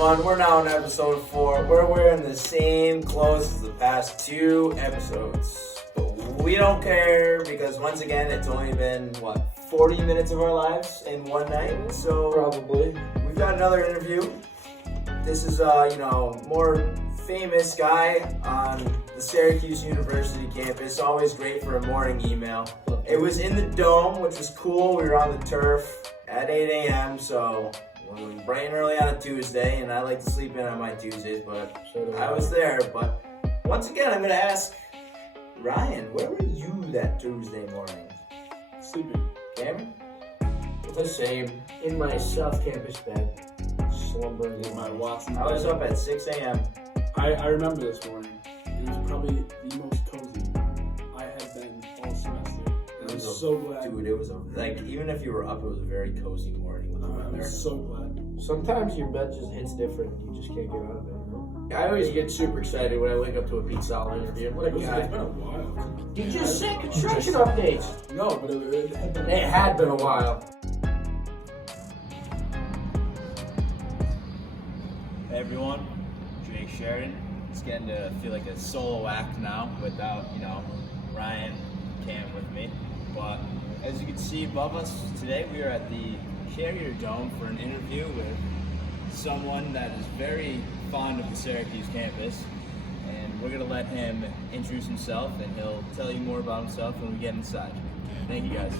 everyone. We're now on episode 4. We're wearing the same clothes as the past 2 episodes. But we don't care because once again, it's only been, 40 minutes of our lives in one night? So probably. We've got another interview. This is more famous guy on the Syracuse University campus. Always great for a morning email. It was in the dome, which was cool. We were on the turf at 8 a.m. So it was bright and early on a Tuesday, and I like to sleep in on my Tuesdays, but I was there. But once again, I'm going to ask Ryan, where were you that Tuesday morning? Sleeping. Cameron? The same. In my South Campus bed. Slumbering in my Watson bed. I was up at 6 a.m. I remember this morning. It was probably the most cozy I had been all semester. And I'm so glad. Dude, it was even if you were up, it was a very cozy morning with the weather. I'm so glad. Sometimes your bed just hits different. You just can't get out of it, you know? I always get super excited when I wake up to a Pete Sala interview. What a guy. It's been a while. Did you say construction updates? No, but it had been. It had been a while. Hey everyone, Sheridan. It's getting to feel like a solo act now without, Ryan, Cam with me. But as you can see above us today, we are at the Carrier Dome for an interview with someone that is very fond of the Syracuse campus. And we're going to let him introduce himself, and he'll tell you more about himself when we get inside. Thank you guys.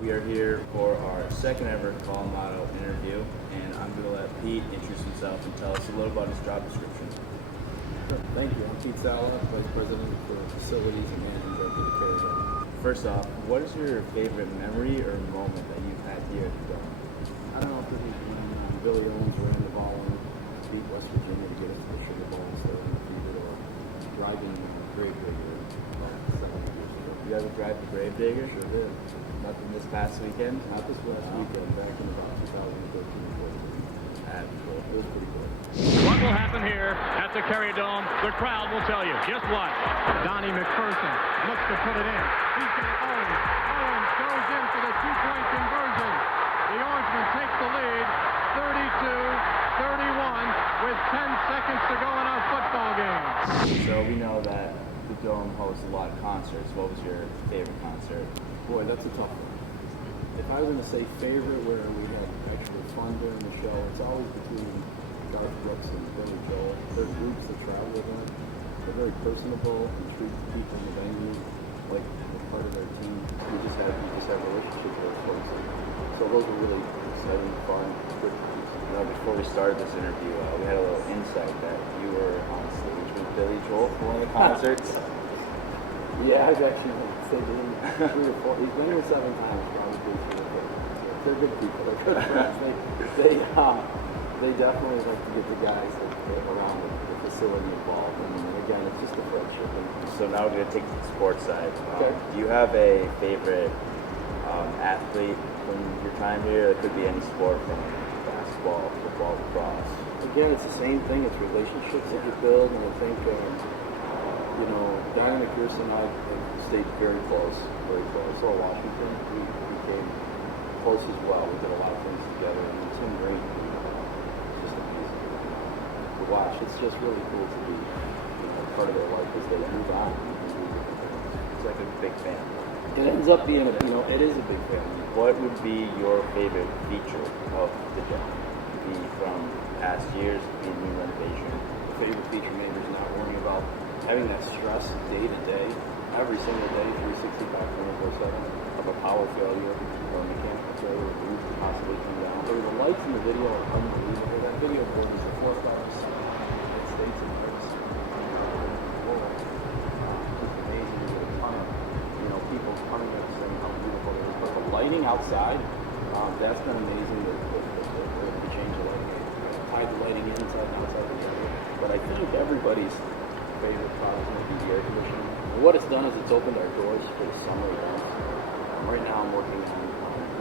We are here for our second ever Call Motto interview, and I'm going to let Pete introduce himself and tell us a little about his job description. Thank you. I'm Pete Sala, Vice President for Facilities and Managing Director of the Carrier Dome. First off, what is your favorite memory or moment that you've had here at the Dome? I don't know if this is when Billy Owens ran the ball and beat West Virginia to get us to the Sugar Bowl instead of undefeated, or driving Gravedigger about 7 years ago. You ever drive the Gravedigger? Sure did. Nothing this past weekend? Not this last weekend, back in about 2013 and 14. That's cool. It was pretty good. What will happen here at the Carrier Dome? The crowd will tell you. Just what? Donnie McPherson looks to put it in. He's got Owens. Owens goes in for the two-point conversion. The Orangemen take the lead, 32-31, with 10 seconds to go in our football game. So we know that the Dome hosts a lot of concerts. What was your favorite concert? Boy, that's a tough one. If I was going to say favorite where we had actually fun during the show, it's always between Garth Brooks and Billy Joel. They're groups that travel with them. They're very personable and treat people in the venue like they're part of their team. We just have a relationship with those folks. So those were really exciting, fun, good pieces. Before we started this interview, we had a little insight that you were on stage with Billy Joel for one of the concerts. Yeah, I've actually stayed with him 3 or 4. He's been here 7 times, probably. They're good people. They're good friends. They definitely like to get the guys around the facility involved. And again, it's just a friendship. So now we're going to take the sports side. Okay. Do you have a favorite athlete from your time here? It could be any sport, from basketball, football, lacrosse. Again, it's the same thing. It's relationships that you build, and I think, Diana McPherson and I stayed very close. So Washington, we became close as well. We did a lot of things together, and Tim Green, it's just amazing to watch. It's just really cool to be part of their life as they move on. It's like a big family. It ends up being it is a big family. What would be your favorite feature of the Dome? Be from past years, be new renovation. The favorite feature maybe is not worrying about having that stress day to day, every single day, 365, 24/7, of a power failure or a mechanical failure, a roof to possibly come down. So the lights in the video are unbelievable. That video brings the 4th largest city in the United States and brings the world. It's amazing. You get a ton of people coming up saying how beautiful it is. But the lighting outside, that's been amazing. The change of lighting, tied the lighting inside and outside the area. But I think everybody's favorite product might be the air conditioning. And what it's done is it's opened our doors for the summer events. Right now I'm working on,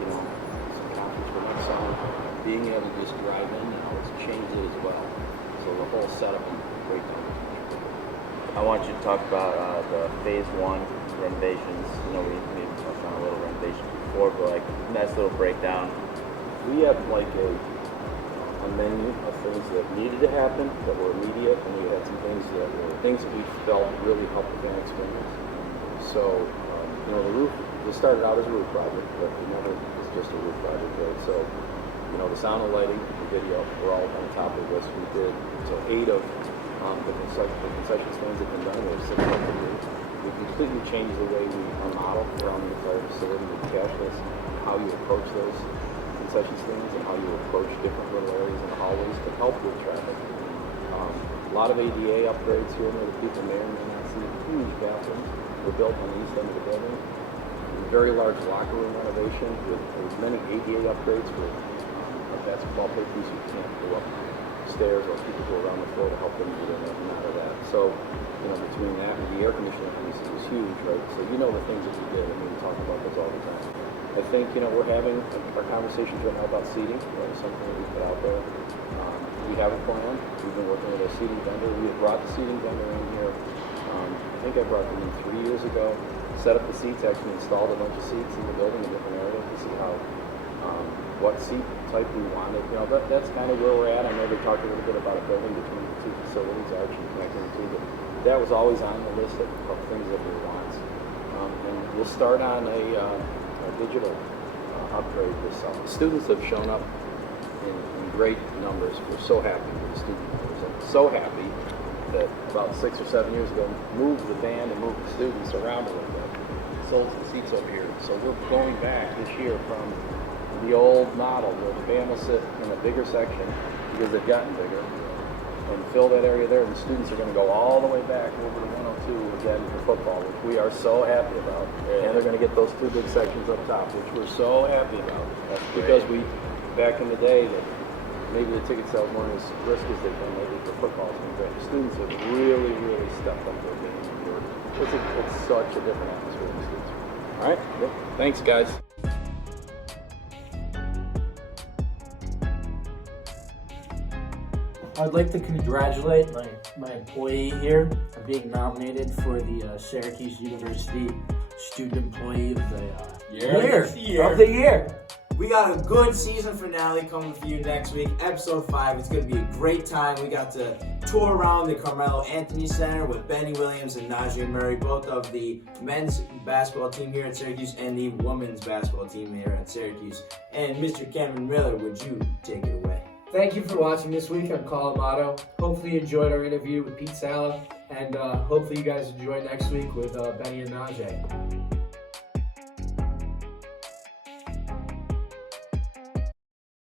some conference for next summer. Being able to just drive in now, it's changed it as well. So the whole setup and breakdown. I want you to talk about the phase 1 renovations. We before, but like nice little breakdown. We had like a menu of things that needed to happen that were immediate, and we had some things that we felt really helped the fan experience. So, the roof, this started out as a roof project, but it never was just a roof project, right? So, the sound and lighting, the video, we're all on top of this. We did, so 8 of the concession stands have been done. There's 6 left to do. We completely changed the way our model around the entire facility with cashless, how you approach those concession stands and how you approach different little areas in the hallways to help with traffic. A lot of ADA upgrades here where the people may or may not see. Huge bathrooms were built on the east end of the building. A very large locker room renovation with many ADA upgrades for basketball players who can't go up stairs or people go around the floor to help them get in and out of that. So, between that and the air conditioning piece, it was huge, right? So the things that we did, and we talk about those all the time. I think, we're having our conversations right now about seating. That was something that we put out there. We have a plan. We've been working with a seating vendor. We had brought the seating vendor in here. I think I brought them in 3 years ago. Set up the seats, actually installed a bunch of seats in the building in different areas to see how, what seat type we wanted. That's kind of where we're at. I know they talked a little bit about a building between the 2 facilities, actually connecting the 2, but that was always on the list of things that we want. And we'll start on a digital upgrade this summer. Students have shown up in great numbers. We're so happy with the student numbers. I'm so happy that about 6 or 7 years ago, moved the band and moved the students around a little bit. Sold some seats over here. So we're going back this year from the old model where the band will sit in a bigger section because they've gotten bigger and fill that area there, and the students are going to go all the way back over to 102 again for football, which we are so happy about. And they're going to get those 2 big sections up top, which we're so happy about. That's because back in the day, that maybe the ticket sales weren't as brisk as they've been lately for football. It's been great. The students have really, really stepped up their game. It's such a different atmosphere with the students. All right, thanks guys. I'd like to congratulate my employee here on being nominated for the Syracuse University Student Employee of the Year. We got a good season finale coming for you next week, episode 5. It's going to be a great time. We got to tour around the Carmelo Anthony Center with Benny Williams and Najee Murray, both of the men's basketball team here at Syracuse and the women's basketball team here at Syracuse. And Mr. Cameron Miller, would you take it away? Thank you for watching this week on Call 'em Otto. Hopefully you enjoyed our interview with Pete Sala, and hopefully you guys enjoy next week with Benny and Najee.